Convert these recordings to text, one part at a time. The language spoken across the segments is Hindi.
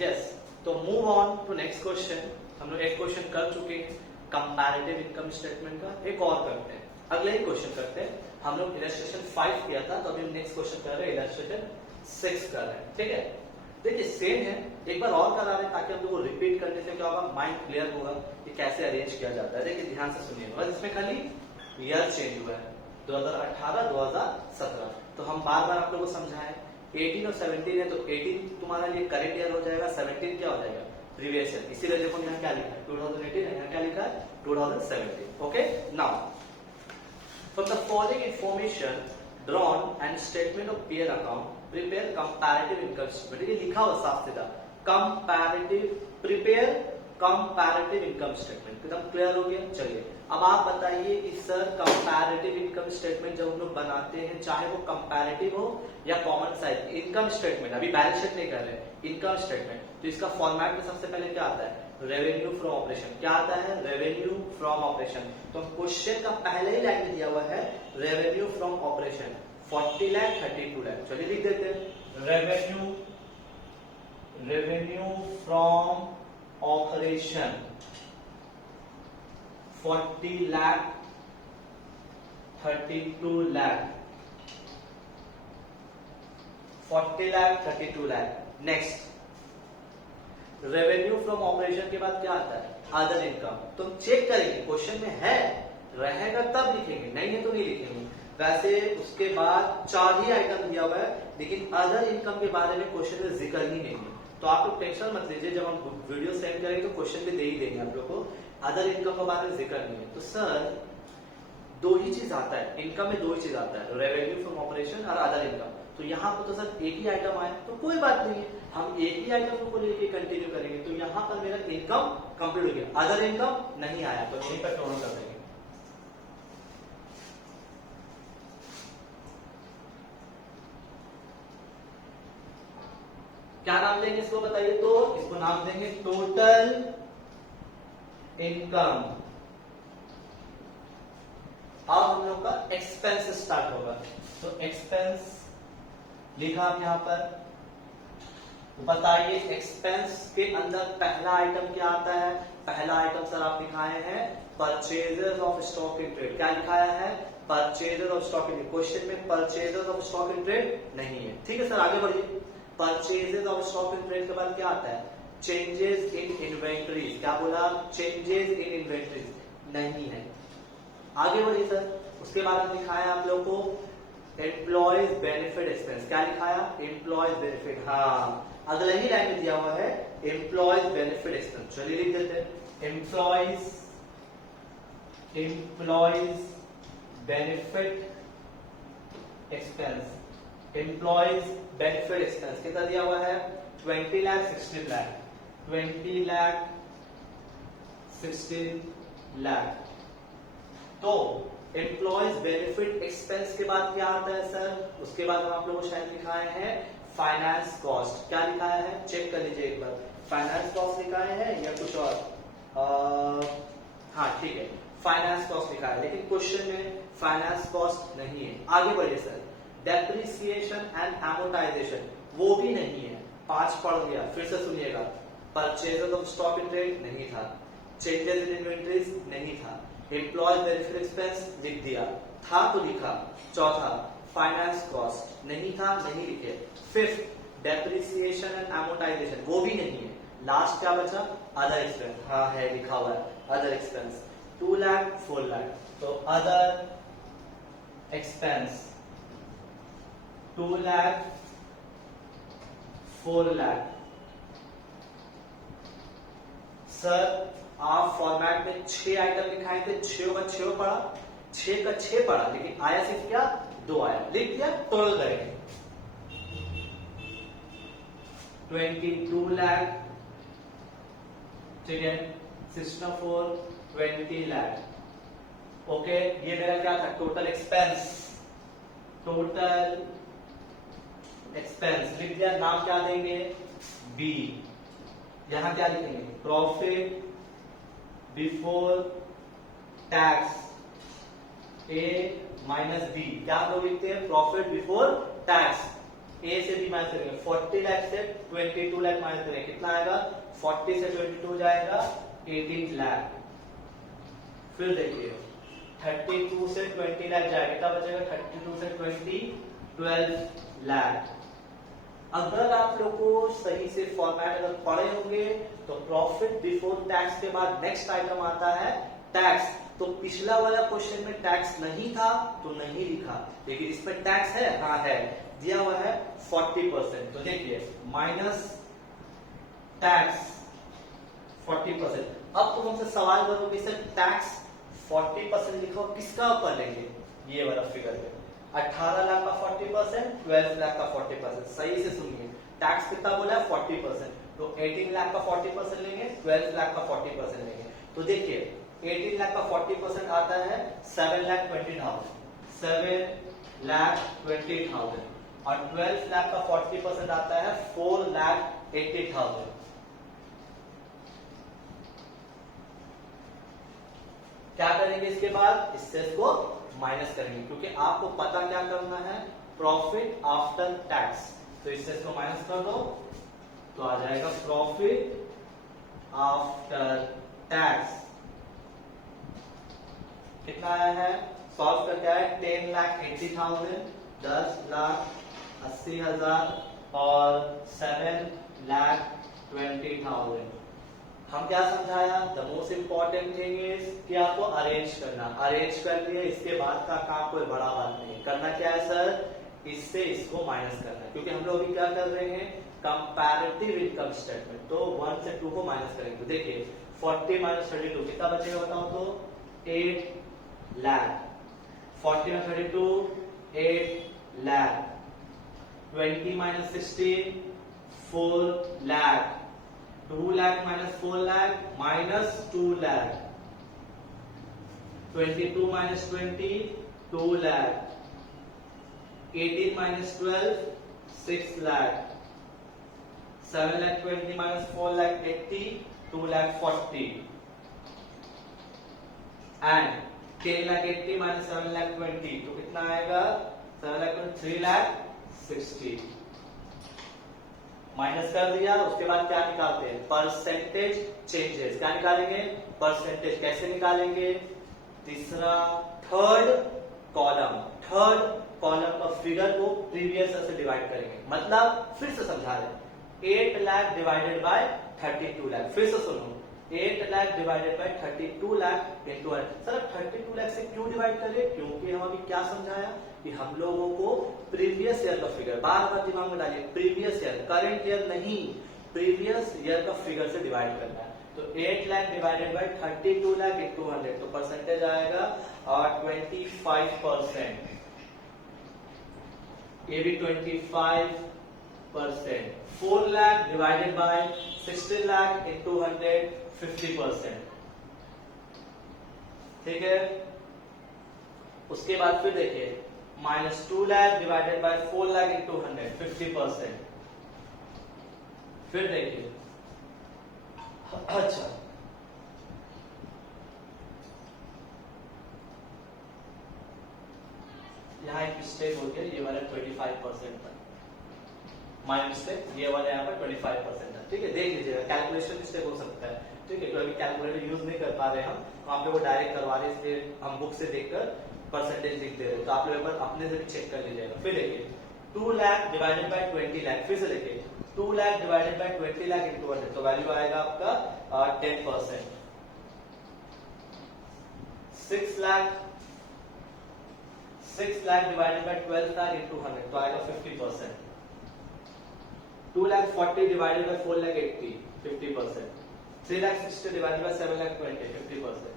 यस, तो move on to next question. हम लोग एक क्वेश्चन कर चुके हैं कंपैरेटिव इनकम स्टेटमेंट का, एक और करते हैं, अगले ही क्वेश्चन करते हैं। हम लोग इलस्ट्रेशन 5 किया था, तो अभी हम नेक्स्ट क्वेश्चन कर रहे हैं, इलस्ट्रेशन 6 कर रहे हैं। ठीक है, देखिए सेम है, एक बार और करा रहे हैं ताकि हम लोग को रिपीट करने से क्या होगा, माइंड क्लियर होगा कि कैसे अरेंज किया जाता है। देखिए ध्यान से सुनिएगा, बस इसमें खाली ईयर चेंज हुआ है 2018 2017। तो हम बार बार आप लोगों को समझाएं 18 और 17 है, तो 18 तुम्हारा लिए करेंट ईयर हो जाएगा, 17 क्या हो जाएगा, प्रीवियस ईयर। इसीलिए देखो यहाँ क्या लिखा है 2018 है, यहाँ क्या लिखा है 2017। Okay, now from the following information drawn and statement of peer account prepare comparative income statement। ये लिखा हुआ साफ सीधा comparative, prepare comparative income statement, एकदम क्लियर हो गया। चलिए अब आप बताइए कि सर कंपैरेटिव इनकम स्टेटमेंट जब हम लोग बनाते हैं, चाहे वो कंपैरेटिव हो या कॉमन साइज इनकम स्टेटमेंट, अभी बैलेंस शीट नहीं कर रहे, इनकम स्टेटमेंट, तो इसका फॉर्मेट में सबसे पहले क्या आता है, रेवेन्यू फ्रॉम ऑपरेशन। क्या आता है, रेवेन्यू फ्रॉम ऑपरेशन। तो क्वेश्चन का पहले ही लाइन में दिया हुआ है revenue from operation 40 lakh 32 lakh. चलिए लिख देते हैं revenue from operation 40 lakh 32 lakh, 40 lakh 32 lakh. Next revenue from operation के बाद क्या आता है, अदर इनकम। तुम चेक करेंगे क्वेश्चन में है, रहेगा तब लिखेंगे, नहीं है तो नहीं लिखेंगे। वैसे उसके बाद 4 ही आइटम दिया हुआ है, लेकिन अदर इनकम के बारे में क्वेश्चन में जिक्र ही नहीं है। तो आप लोग टेंशन मत लीजिए, जब हम वीडियो सेंड करेंगे तो क्वेश्चन भी दे ही देंगे आप लोग को, अदर इनकम के बारे में जिक्र नहीं है। तो सर 2 ही चीज आता है इनकम में, 2 ही चीज आता है, रेवेन्यू फ्रॉम ऑपरेशन और अदर इनकम। तो यहाँ पर तो सर एक ही आइटम आया, तो कोई बात नहीं है, हम एक ही आइटम को लेके कंटिन्यू करेंगे। तो यहाँ पर मेरा इनकम कंप्लीट हो गया, अदर इनकम नहीं आया, तो यहीं पर टोटल कर देंगे। क्या नाम देंगे इसको बताइए, तो इसको नाम देंगे टोटल इनकम। अब हम लोग का एक्सपेंस स्टार्ट होगा, तो एक्सपेंस लिखा हम यहां पर। बताइए एक्सपेंस के अंदर पहला आइटम क्या आता है, पहला आइटम सर आप लिखाए हैं purchases of stock in trade. क्या लिखाया है, purchases of stock in trade. Question में purchases of stock in trade नहीं है, ठीक है सर, आगे बढ़िए। Purchases of stock in trade के बाद क्या आता है, चेंजेस इन इन्वेंटरीज। क्या बोला, चेंजेस इन इन्वेंटरीज नहीं है। आगे बढ़िए सर, उसके बाद दिखाया आप लोग को एम्प्लॉयज बेनिफिट एक्सपेंस। क्या लिखाया, एम्प्लॉयज बेनिफिट। हाँ, अगले ही लाइन में दिया हुआ है एम्प्लॉयज बेनिफिट एक्सपेंस। चलिए लिख देते हैं employees benefit expense. Employees benefit expense कितना दिया हुआ है, 20 लाख 16 लाख, 20 लाख 16 लाख। तो एम्प्लॉयज बेनिफिट एक्सपेंस के बाद क्या आता है सर, उसके बाद हम आप लोगों को शायद लिखाए हैं फाइनेंस कॉस्ट। क्या लिखाया है, चेक कर लीजिए एक बार, फाइनेंस कॉस्ट लिखाए हैं या कुछ और। हाँ ठीक है, फाइनेंस कॉस्ट लिखा है, लेकिन क्वेश्चन में फाइनेंस कॉस्ट नहीं है। आगे बढ़िए सर, डेप्रिसिएशन एंड एमोर्टाइजेशन वो भी नहीं है, 5 पढ़ लिया, फिर से सुनिएगा। Purchases of stock in trade नहीं था, चेंजेस इन इन्वेंटरीज नहीं था, एम्प्लॉयज बेनिफिट एक्सपेंस लिख दिया, था तो लिखा। चौथा फाइनेंस कॉस्ट नहीं था, नहीं लिखे। फिफ्थ डेप्रिसिएशन एंड एमोर्टाइजेशन वो भी नहीं है। लास्ट क्या बचा, अदर एक्सपेंस। हाँ है, लिखा हुआ है अदर एक्सपेंस 2 लाख 4 लाख। तो other expense 2 lakh 4 lakh. Sir आप फॉर्मेट में 6 आइटम लिखाए थे, 6 का 6 पढ़ा, 6 का 6 पढ़ा, लेकिन आया सिर्फ क्या, 2 आया। लिख दिया, टोटल करेंगे 22 लाख, ठीक है, 64 20 लाख। ओके, ये मेरा क्या था, टोटल एक्सपेंस। टोटल एक्सपेंस लिख दिया, नाम क्या देंगे, बी। यहां क्या लिखेंगे, प्रॉफिट बिफोर टैक्स, ए माइनस बी। क्या हम लोग लिखते हैं, प्रॉफिट बिफोर टैक्स। ए से बी माइनस करेंगे, 40 लाख से 22 लाख माइनस करेंगे, कितना आएगा, 40 से 22 जाएगा 18 लाख। फिर देखिए 32 से 20 लाख जाएगा, कितना बचेगा, 32 से 20 12 लाख। अगर आप लोग को सही से फॉर्मेट अगर पढ़े होंगे तो प्रॉफिट बिफोर टैक्स के बाद नेक्स्ट आइटम आता है टैक्स। तो पिछला वाला क्वेश्चन में टैक्स नहीं था तो नहीं लिखा, लेकिन इसमें टैक्स है, हाँ है, दिया हुआ है 40%। तो देखिए माइनस टैक्स 40%। अब तुम हमसे सवाल करोगे सर टैक्स 40% लिखो, किसका ऊपर लेंगे, ये वाला फिगर है, 18 लाख का 40%, 12 लाख का 40%। सही से सुनिए, टैक्स कितना बोला है 40%, तो 18 लाख का 40% लेंगे, 12 लाख का 40% लेंगे। तो देखिए 18 लाख का 40% आता है 7,20,000, 7,20,000, और 12 लाख का 40% आता है 4,80,000। क्या करेंगे इसके बाद, इससे इसको माइनस करेंगे, क्योंकि आपको पता क्या करना है, प्रॉफिट आफ्टर टैक्स। तो इससे इसको माइनस कर दो तो आ जाएगा प्रॉफिट आफ्टर टैक्स। कितना आया है, सॉल्व करके आया 10,80,000, 10,80,000 और 7,20,000। हम क्या समझाया, the most important thing is कि आपको अरेंज करना, अरेंज कर लिए, इसके बाद का काम कोई बड़ा बात नहीं, करना क्या है सर, इससे इसको माइनस करना है, क्योंकि हम लोग अभी क्या कर रहे हैं, कंपैरेटिव इनकम स्टेटमेंट। तो 1 से 2 को माइनस करेंगे। तो देखिए 40 माइनस 32 कितना बचेगा बताओ तो, 8 lakh. 40 minus 32 8 lakh, 20 minus 16 4 lakh, 2 lakh minus 4 lakh minus 2 lakh, 22 minus 20 2 lakh, 18 minus 12 6 lakh, 7 lakh 20 minus 4 lakh 80 2 lakh 40, and 10 lakh 80 minus 7 lakh 20 तो कितना आएगा, 7 लाख 3 लाख 60। माइनस कर दिया, उसके बाद क्या निकालते हैं, परसेंटेज चेंजेस। क्या निकालेंगे, परसेंटेज। कैसे निकालेंगे, तीसरा थर्ड कॉलम का फिगर को प्रीवियस से डिवाइड करेंगे। मतलब फिर से समझा रहे, 8 लाख डिवाइडेड बाय 32 लाख। फिर से सुनो, 8 lakh divided by 32 lakh into 100। Sir 32 lakh से क्यों डिवाइड करें, क्योंकि हम अभी क्या समझाया कि हम लोगों को प्रीवियस ईयर का फिगर, बार बार दिमाग में डालिए, प्रीवियस ईयर, करंट ईयर नहीं, प्रीवियस ईयर का फिगर से डिवाइड करना है। तो 8 lakh divided by 32 lakh into 100, तो परसेंटेज आएगा 25%। ये भी 25%। 4 lakh divided by 60 lakh into 100, 50%। ठीक है, उसके बाद फिर देखिए minus 2 lakh divided by 4 lakh into 100, 50%। फिर देखिए, अच्छा यहाँ एक मिस्टेक हो गया, ये वाला 25% था, माइनस मिस्टेक, ये वाला यहाँ पर 25% था। ठीक है, देख लीजिएगा, कैलकुलेशन मिस्टेक हो सकता है। ठीक है, तो अभी कैलकुलेटर यूज नहीं कर पा रहे हम आप लोग को डायरेक्ट करवा रहे, इसलिए हम बुक से देखकर परसेंटेज लिख दे रहे, तो आप लोग एक बार अपने से भी चेक कर लीजिएगा। फिर देखिए 2 लाख डिवाइडेड बाय 20 लाख, फिर से देखिए 2 lakh divided by 20 lakh into 100, तो वैल्यू आएगा आपका 10%। 6 lakh divided by 12 lakh into 100, तो आएगा 50%। 2 lakh 40 divided by 4 lakh 80, 50%। 3 lakh 60 divided by 7 lakh 20, 50%।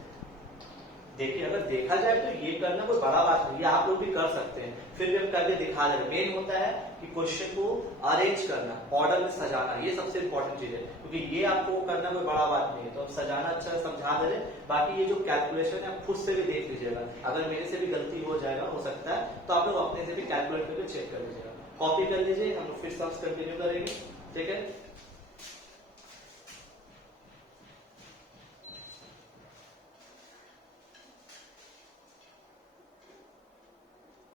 देखिए अगर देखा जाए तो ये करना कोई बड़ा बात नहीं, आप लोग भी कर सकते हैं, फिर भी हम करके दिखा देंगे। मेन होता है कि क्वेश्चन को अरेंज करना, ऑर्डर में सजाना, ये सबसे इंपॉर्टेंट चीज है, क्योंकि ये आपको करना कोई बड़ा बात नहीं है, तो अब सजाना अच्छा समझा दे रहे। बाकी ये जो कैलकुलेशन है आप खुद से भी देख लीजिएगा, अगर मेरे से भी गलती हो जाएगा, हो सकता है, तो आप लोग अपने से भी कैलकुलेट करके चेक कर लीजिएगा, कॉपी कर लीजिए, हम लोग फिर सम्स कंटिन्यू करेंगे। ठीक है।